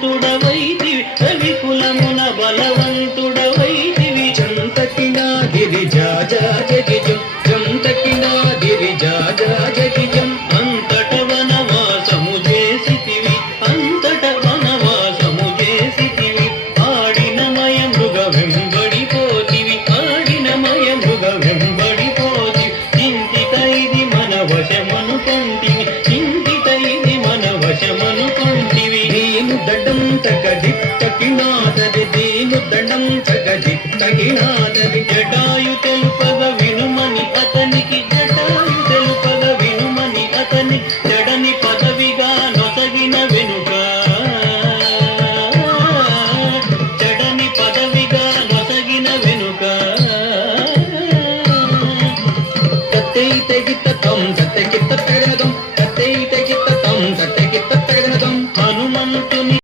తుడవైతివి రవి కులమున బలవంతుడవైతివి చంతకినా గిరిజాజా జగిజం చంతకినా గిరిజాజా జగిజం అంతట వనవాసము చేసితివి అంతట వనవాసము చేసితివి ఆడిన మయ మృగ వెంబడిపోతివి ఆడిన మయ మృగ వెంబడిపోతివి చింతితైది మన వశమనుకొంటివి చింతితైది మన వశమనుకొంటివి దీను దండం తగదిత్తకినాదది దీను దండం తగదిత్తకినాదది జటాయు తెలుపగ వినుమని అతనికి జటాయు తెలుపగ వినుమని అతని జడని పదవిగా నొసగిన వెనుక జడని పదవిగా నొసగిన వెనుక తత్తై తెగిత్తం తత్తెగిత్త తెగదం